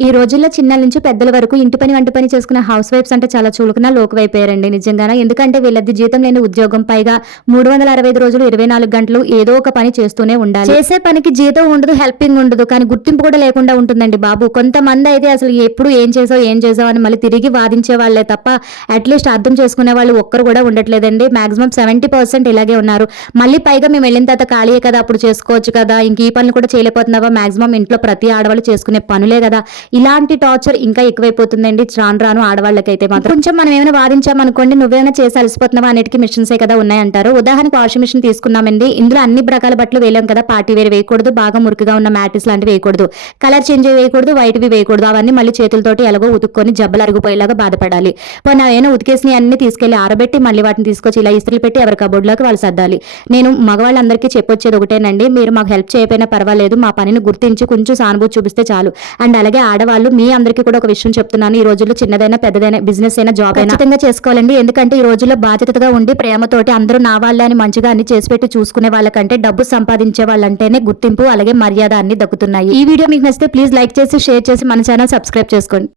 ఈ రోజుల్లో చిన్నల నుంచి పెద్దల వరకు ఇంటి పని, వంట పని చేసుకునే హౌస్ వైఫ్స్ అంటే చాలా చులకన లోకువైపోయారండి నిజంగానే. ఎందుకంటే వీళ్ళది జీతం లేని ఉద్యోగం. పైగా 365 రోజులు 24 గంటలు ఏదో ఒక పని చేస్తూనే ఉండాలి. చేసే పనికి జీతం ఉండదు, హెల్పింగ్ ఉండదు. కానీ గుర్తింపు కూడా లేకుండా ఉంటుందండి బాబు. కొంతమంది అయితే అసలు ఎప్పుడు ఏం చేసావు అని మళ్ళీ తిరిగి వాదించే వాళ్ళే తప్ప అట్లీస్ట్ అర్థం చేసుకునే వాళ్ళు ఒక్కరు కూడా ఉండట్లేదండి. మాక్సిమం 70% ఇలాగే ఉన్నారు. మళ్ళీ పైగా మేము వెళ్ళిన తర్వాత ఖాళీయే కదా, అప్పుడు చేసుకోవచ్చు కదా, ఇంక ఈ పనులు కూడా చేయలేకపోతున్నావా, మాక్సిమం ఇంట్లో ప్రతి ఆడవాళ్ళు చేసుకునే పనులే కదా, ఇలాంటి టార్చర్ ఇంకా ఎక్కువైపోతుందండి రాను ఆడవాళ్ళకైతే మాత్రం. కొంచెం మనం ఏమైనా వాదించామనుకోండి, నువ్వేమైనా చేసి అలసిపోతున్నావా, అన్నిటికీ మిషన్సే కదా ఉన్నాయంటారు. ఉదాహరణకు వాషింగ్ మిషన్ తీసుకున్నామండి, ఇందులో అన్ని రకాల బట్టలు వేయలేం కదా, పార్టీ వేర్ వేయకూడదు, బాగా మురికిగా ఉన్న మ్యాట్రిస్ లాంటివి వేయకూడదు, కలర్ చేంజ్ వేయకూడదు, వైట్వి వేయకూడదు. అవన్నీ మళ్ళీ చేతులతోటి ఎలాగో ఉతుక్కొని జబ్బలు అరిగిపోయేలాగా బాధపడాలి. పోనీ ఏమైనా ఉతికేసి అన్ని తీసుకెళ్లి ఆరబెట్టి మళ్ళీ వాటిని తీసుకొచ్చి ఇలా ఇస్త్రీలు పెట్టి ఎవరి కబోర్డ్లోకి వాళ్ళు సర్దాలి. నేను మగవాళ్ళందరికీ చెప్పొచ్చేది ఒకటేనండి, మీరు మాకు హెల్ప్ చేయకపోయినా పర్వాలేదు, మా పనిని గుర్తించి కొంచెం సానుభూతి చూపిస్తే చాలు. అండ్ అలాగే ఆడవాళ్ళు మీ అందరికీ కూడా ఒక విషయం చెప్తున్నాను, ఈ రోజుల్లో చిన్నదైనా పెద్దదైనా బిజినెస్ అయినా జాబ్ అయినా ఖచ్చితంగా చేసుకోవాలండి. ఎందుకంటే ఈ రోజుల్లో బాధ్యతగా ఉండి ప్రేమతోటి అందరూ నా వాళ్ళే అని మంచిగా అన్ని చేసి పెట్టి చూసుకునే వాళ్ళకంటే డబ్బు సంపాదించే వాళ్ళంటేనే గుర్తింపు అలాగే మర్యాద అన్ని దక్కుతున్నాయి. ఈ వీడియో మీకు నచ్చితే ప్లీజ్ లైక్ చేసి షేర్ చేసి మన ఛానల్ సబ్స్క్రైబ్ చేసుకోండి.